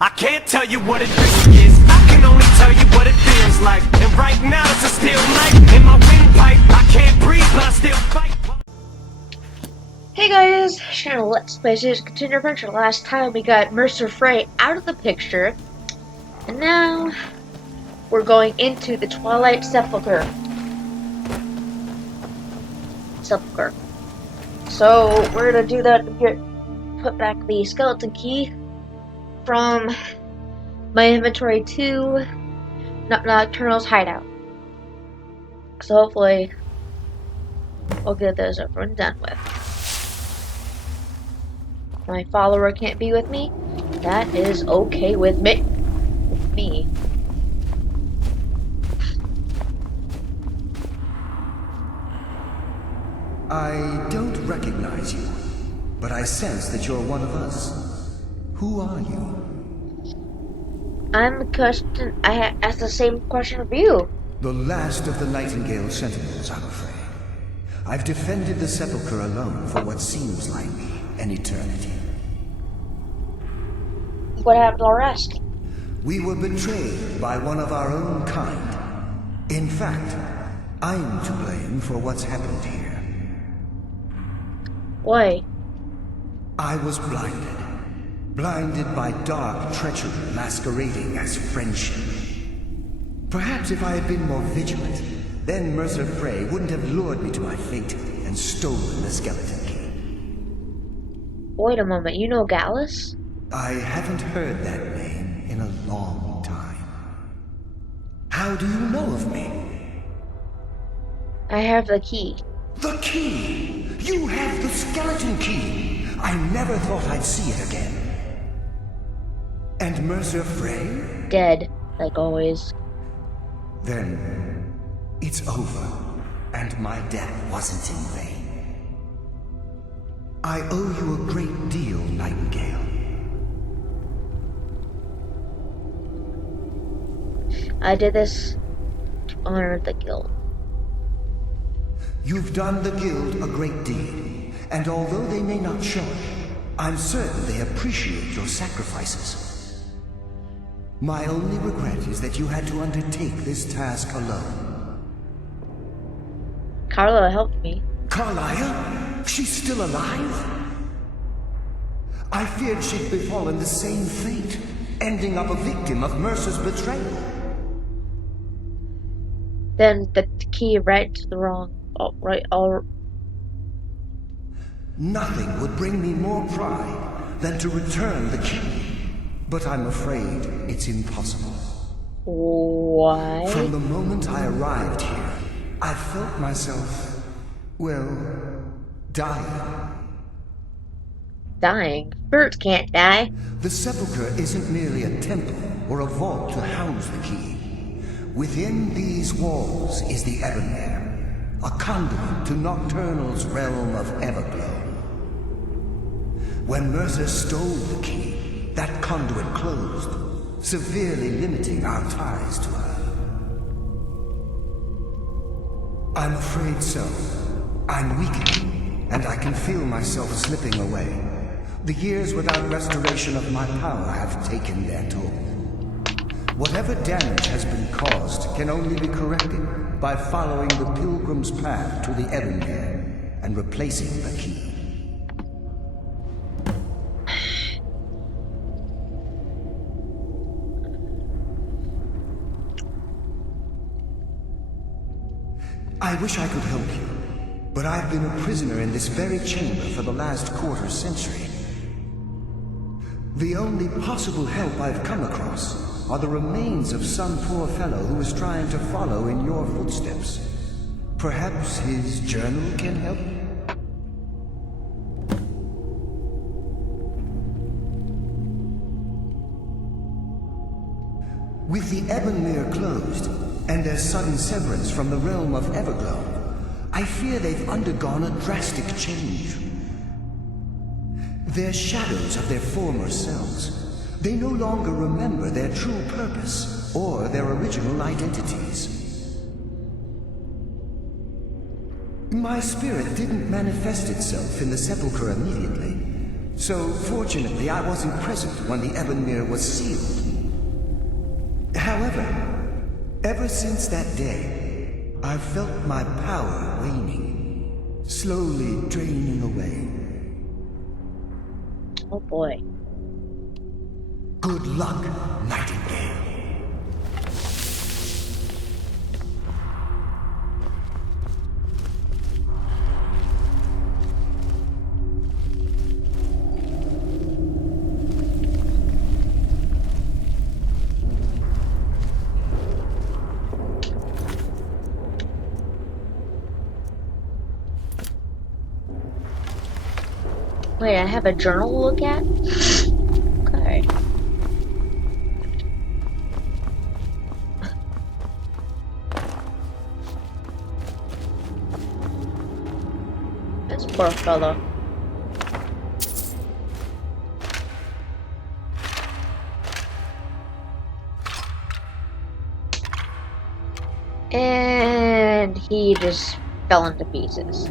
I can't tell you what it really is. I can only tell you what it feels like. And right now it's a still night in my windpipe. I can't breathe, but I still fight. Hey guys, channel Let's Play Series Continue Adventure. Last time we got Mercer Frey out of the picture, and now we're going into the Twilight Sepulcher. So we're gonna do that and put back the skeleton key from my inventory to Nocturnal's hideout. So hopefully we'll get this over and done with. My follower can't be with me. That is okay with me. I don't recognize you, but I sense that you're one of us. Who are you? I'm the question. I asked the same question of you. The last of the Nightingale Sentinels, I'm afraid. I've defended the Sepulcher alone for what seems like an eternity. What happened to the rest? We were betrayed by one of our own kind. In fact, I'm to blame for what's happened here. Why? I was blinded. Blinded by dark treachery masquerading as friendship. Perhaps if I had been more vigilant, then Mercer Frey wouldn't have lured me to my fate and stolen the skeleton key. Wait a moment, you know Gallus? I haven't heard that name in a long time. How do you know of me? I have the key. The key! You have the skeleton key! I never thought I'd see it again. And Mercer Frey? Dead, like always. Then, it's over, and my death wasn't in vain. I owe you a great deal, Nightingale. I did this to honor the guild. You've done the Guild a great deed, and although they may not show it, I'm certain they appreciate your sacrifices. My only regret is that you had to undertake this task alone. Carla helped me. Carlisle? She's still alive? I feared she'd befallen the same fate, ending up a victim of Mercer's betrayal. Then the key right to the wrong. Nothing would bring me more pride than to return the key. But I'm afraid it's impossible. Why? From the moment I arrived here, I felt myself, well, dying. Dying? Birds can't die. The Sepulcher isn't merely a temple or a vault to house the key. Within these walls is the Ebonmere, a conduit to Nochternal's realm of Everglow. When Mercer stole the key, that conduit closed, severely limiting our ties to her. I'm afraid so. I'm weakening, and I can feel myself slipping away. The years without restoration of my power have taken their toll. Whatever damage has been caused can only be corrected by following the pilgrim's path to the Ebonmere and replacing the key. I wish I could help you, but I've been a prisoner in this very chamber for the last quarter century. The only possible help I've come across are the remains of some poor fellow who is trying to follow in your footsteps. Perhaps his journal can help? With the Ebonmere closed, and their sudden severance from the realm of Everglow, I fear they've undergone a drastic change. They're shadows of their former selves. They no longer remember their true purpose or their original identities. My spirit didn't manifest itself in the Sepulcher immediately, So, fortunately, I wasn't present when the Ebon Mirror was sealed. However, ever since that day, I've felt my power waning, slowly draining away. Oh boy. Good luck, Nightingale. Wait, I have a journal to look at? Okay. This poor fellow. And he just fell into pieces.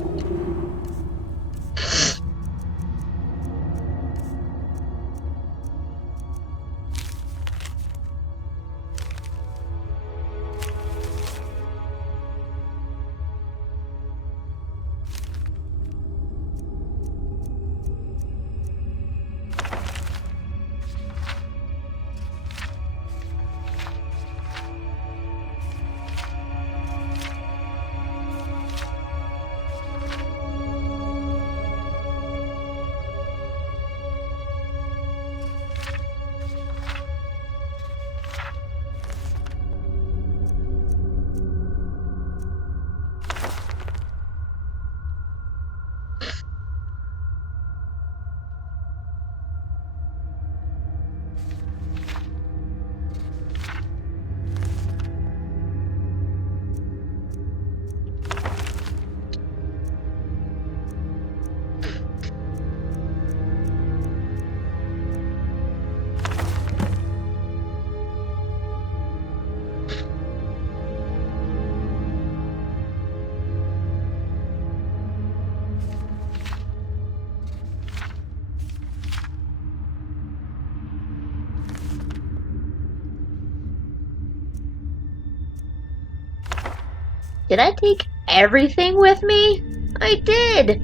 Did I take everything with me? I did!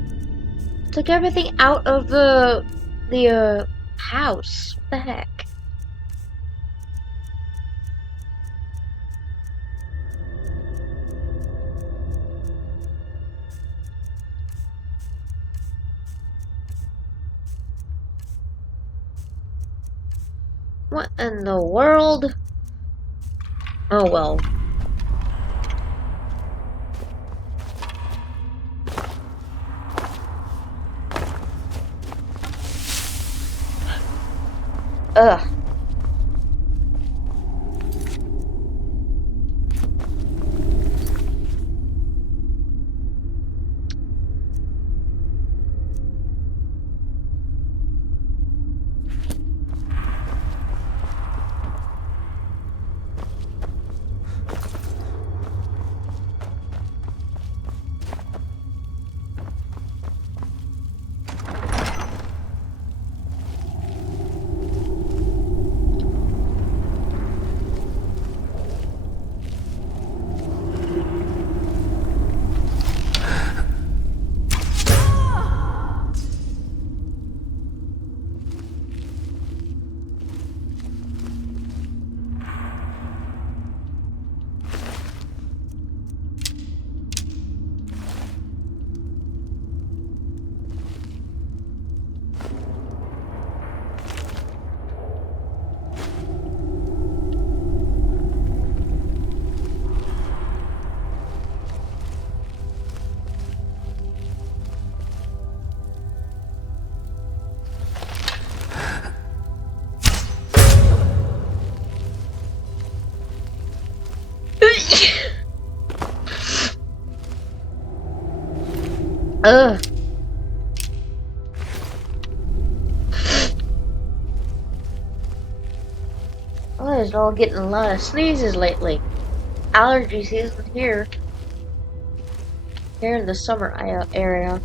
Took everything out of the house. What the heck? What in the world? Oh well. Ugh. Ugh. Oh, there's all getting a lot of sneezes lately. Allergy season here. Here in the summer area.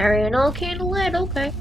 Iron all can of lead, okay.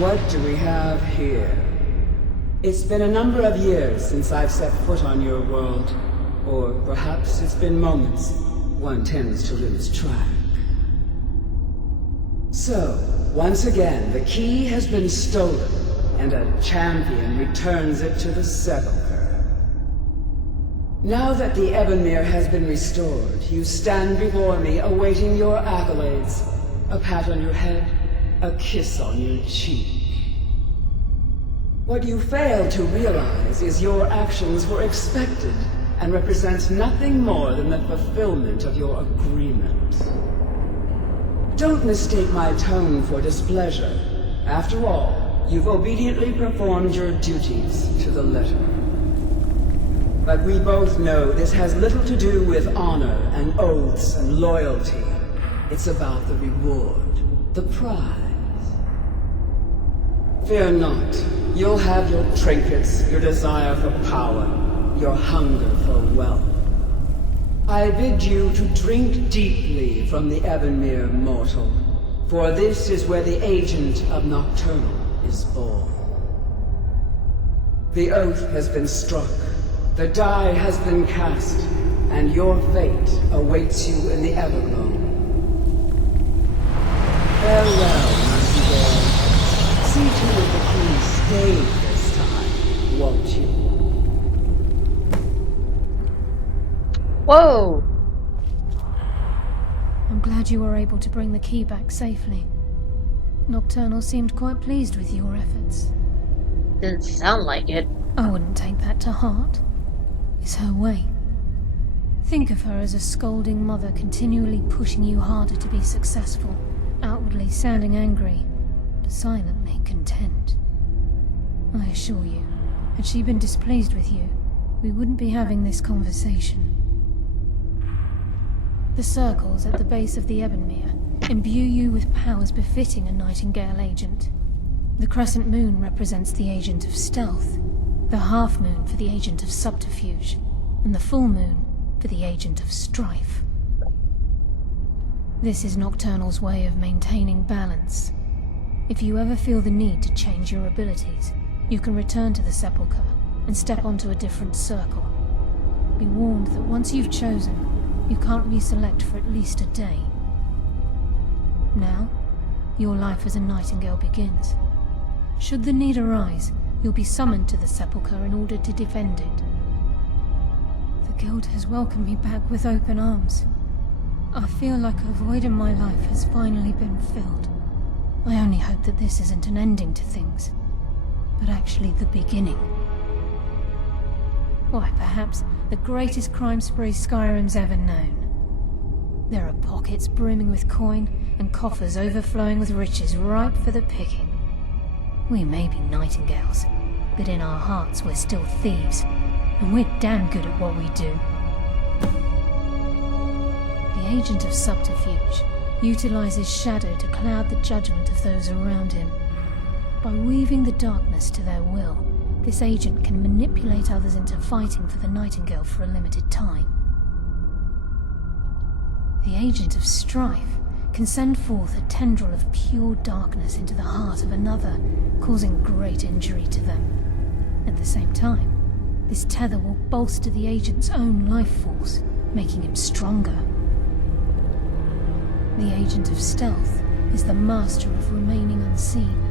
What do we have here? It's been a number of years since I've set foot on your world. Or perhaps it's been moments. One tends to lose track. So, once again, the key has been stolen, and a champion returns it to the Sepulcher. Now that the Ebonmere has been restored, you stand before me awaiting your accolades. A pat on your head, a kiss on your cheek. What you fail to realize is your actions were expected and represent nothing more than the fulfillment of your agreement. Don't mistake my tone for displeasure. After all, you've obediently performed your duties to the letter. But we both know this has little to do with honor and oaths and loyalty. It's about the reward, the prize. Fear not. You'll have your trinkets, your desire for power, your hunger for wealth. I bid you to drink deeply from the Ebonmere mortal, for this is where the agent of Nocturnal is born. The oath has been struck, the die has been cast, and your fate awaits you in the Everglow. Farewell, Nightingale. Whoa! I'm glad you were able to bring the key back safely. Nocturnal seemed quite pleased with your efforts. Didn't sound like it. I wouldn't take that to heart. It's her way. Think of her as a scolding mother continually pushing you harder to be successful, outwardly sounding angry, but silently content. I assure you, had she been displeased with you, we wouldn't be having this conversation. The circles at the base of the Ebonmere imbue you with powers befitting a Nightingale agent. The crescent moon represents the agent of stealth, the half moon for the agent of subterfuge, and the full moon for the agent of strife. This is Nocturnal's way of maintaining balance. If you ever feel the need to change your abilities, you can return to the Sepulcher and step onto a different circle. Be warned that once you've chosen, you can't reselect for at least a day. Now, your life as a Nightingale begins. Should the need arise, you'll be summoned to the Sepulcher in order to defend it. The Guild has welcomed me back with open arms. I feel like a void in my life has finally been filled. I only hope that this isn't an ending to things, but actually the beginning. Why, perhaps the greatest crime spree Skyrim's ever known. There are pockets brimming with coin and coffers overflowing with riches ripe for the picking. We may be Nightingales, but in our hearts we're still thieves, and we're damn good at what we do. The agent of subterfuge utilizes shadow to cloud the judgment of those around him. By weaving the darkness to their will, this agent can manipulate others into fighting for the Nightingale for a limited time. The agent of strife can send forth a tendril of pure darkness into the heart of another, causing great injury to them. At the same time, this tether will bolster the agent's own life force, making him stronger. The agent of stealth is the master of remaining unseen.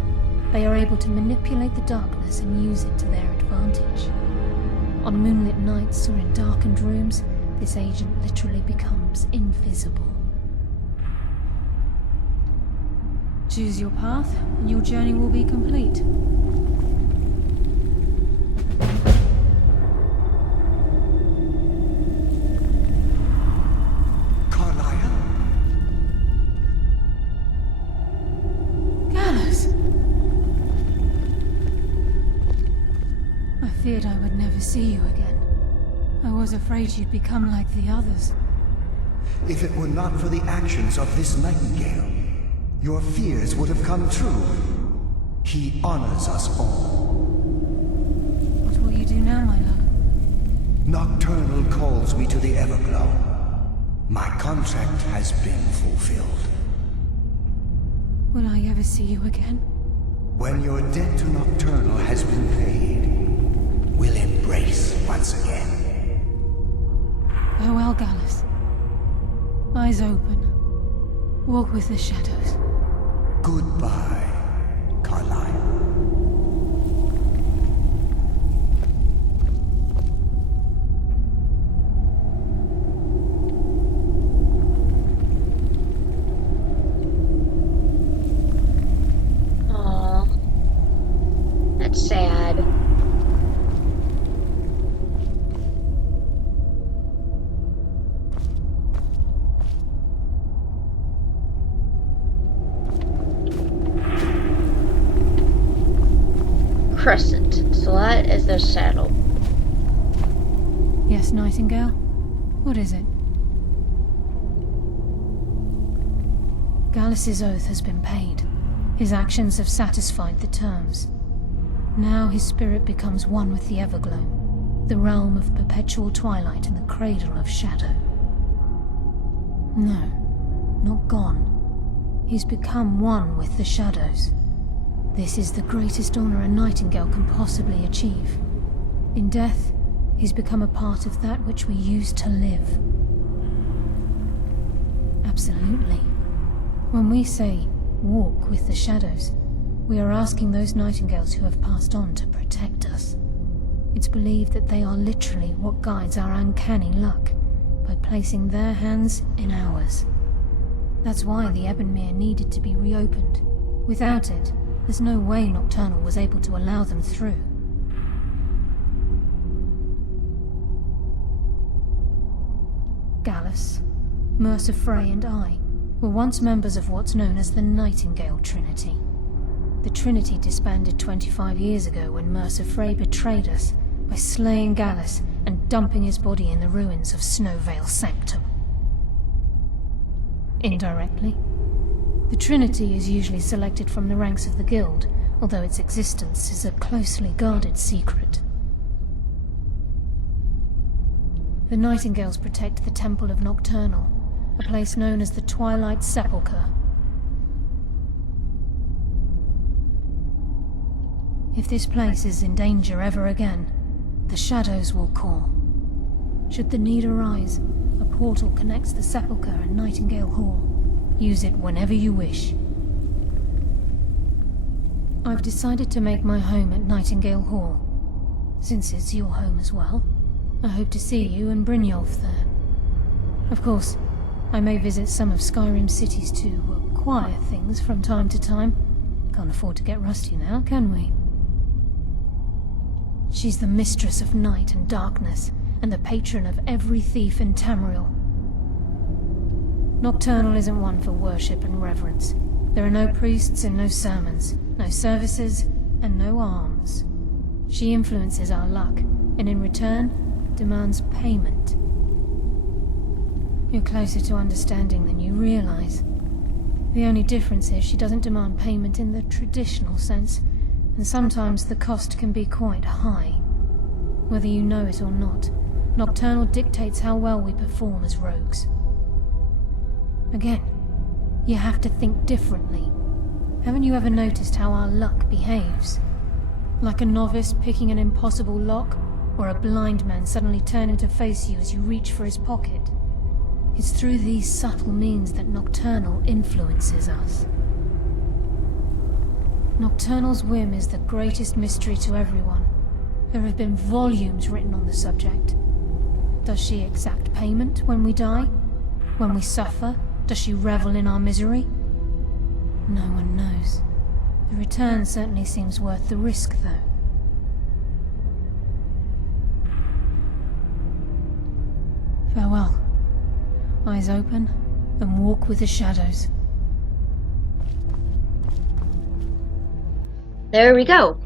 They are able to manipulate the darkness and use it to their advantage. On moonlit nights or in darkened rooms, this agent literally becomes invisible. Choose your path, and your journey will be complete. I feared I would never see you again. I was afraid you'd become like the others. If it were not for the actions of this Nightingale, your fears would have come true. He honors us all. What will you do now, my love? Nocturnal calls me to the Everglow. My contract has been fulfilled. Will I ever see you again? When your debt to Nocturnal has been paid, we'll embrace once again. Farewell, Gallus. Eyes open. Walk with the shadows. Goodbye, Carlyle. Aww. That's sad. Crescent. So that is their saddle. Yes, Nightingale? What is it? Gallus's oath has been paid. His actions have satisfied the terms. Now his spirit becomes one with the Everglow, the realm of perpetual twilight and the cradle of shadow. No, not gone. He's become one with the shadows. This is the greatest honor a Nightingale can possibly achieve. In death, he's become a part of that which we used to live. Absolutely. When we say, walk with the shadows, we are asking those Nightingales who have passed on to protect us. It's believed that they are literally what guides our uncanny luck, by placing their hands in ours. That's why the Ebonmere needed to be reopened. Without it, there's no way Nocturnal was able to allow them through. Gallus, Mercer, Frey, and I were once members of what's known as the Nightingale Trinity. The Trinity disbanded 25 years ago when Mercer Frey betrayed us by slaying Gallus and dumping his body in the ruins of Snowvale Sanctum. Indirectly, the Trinity is usually selected from the ranks of the Guild, although its existence is a closely guarded secret. The Nightingales protect the Temple of Nochternal, a place known as the Twilight Sepulcher. If this place is in danger ever again, the Shadows will call. Should the need arise, a portal connects the Sepulcher and Nightingale Hall. Use it whenever you wish. I've decided to make my home at Nightingale Hall. Since it's your home as well, I hope to see you and Brynjolf there. Of course, I may visit some of Skyrim cities to acquire things from time to time. Can't afford to get rusty now, can we? She's the mistress of night and darkness, and the patron of every thief in Tamriel. Nocturnal isn't one for worship and reverence. There are no priests and no sermons, no services, and no alms. She influences our luck, and in return, demands payment. You're closer to understanding than you realize. The only difference is she doesn't demand payment in the traditional sense, and sometimes the cost can be quite high. Whether you know it or not, Nocturnal dictates how well we perform as rogues. Again, you have to think differently. Haven't you ever noticed how our luck behaves? Like a novice picking an impossible lock, or a blind man suddenly turning to face you as you reach for his pocket. It's through these subtle means that Nocturnal influences us. Nocturnal's whim is the greatest mystery to everyone. There have been volumes written on the subject. Does she exact payment when we die? When we suffer, does she revel in our misery? No one knows. The return certainly seems worth the risk, though. Farewell. Eyes open, and walk with the shadows. There we go.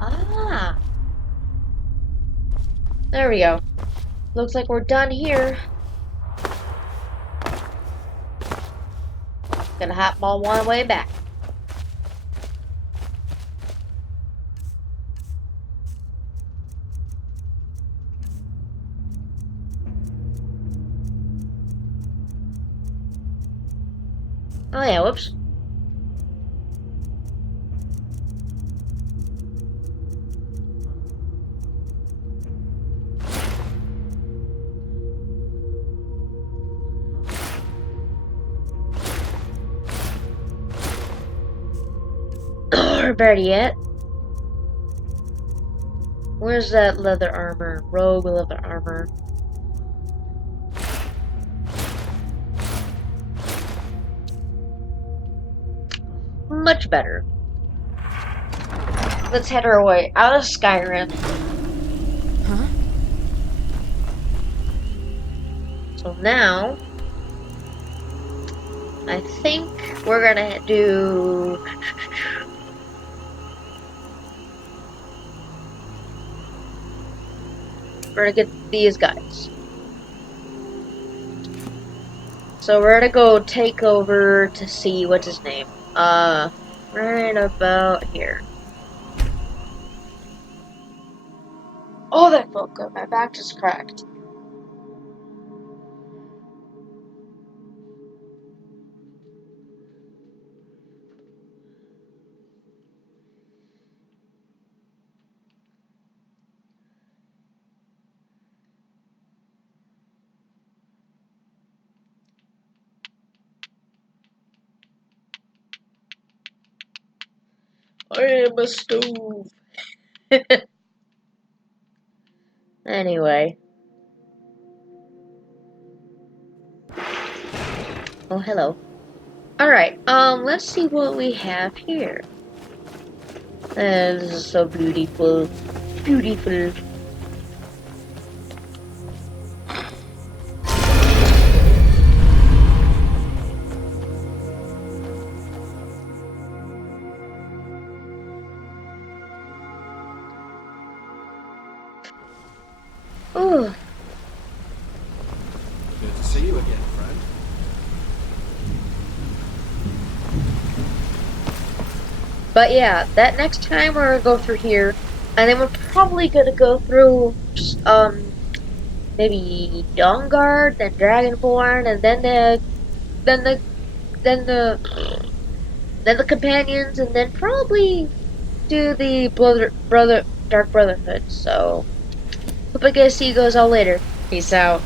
Ah. There we go. Looks like we're done here. Gonna hop on one way back. Oh yeah, whoops. Or better yet, where's that leather armor? Rogue leather armor. Much better. Let's head our way out of Skyrim. Huh? So now, I think we're gonna do... We're gonna get these guys. So we're gonna go take over to see what's his name. Right about here. Oh, that felt good. My back just cracked. I am a stove. Anyway. Oh, hello. Alright, let's see what we have here. This is so beautiful. Beautiful. Oh, Good to see you again, friend. but yeah, that next time we're gonna go through here, and then we're probably gonna go through, maybe Dawnguard, then Dragonborn, and then the, then the, then the companions, and then probably do the Dark Brotherhood. So, hope I guys see you guys all later. Peace out.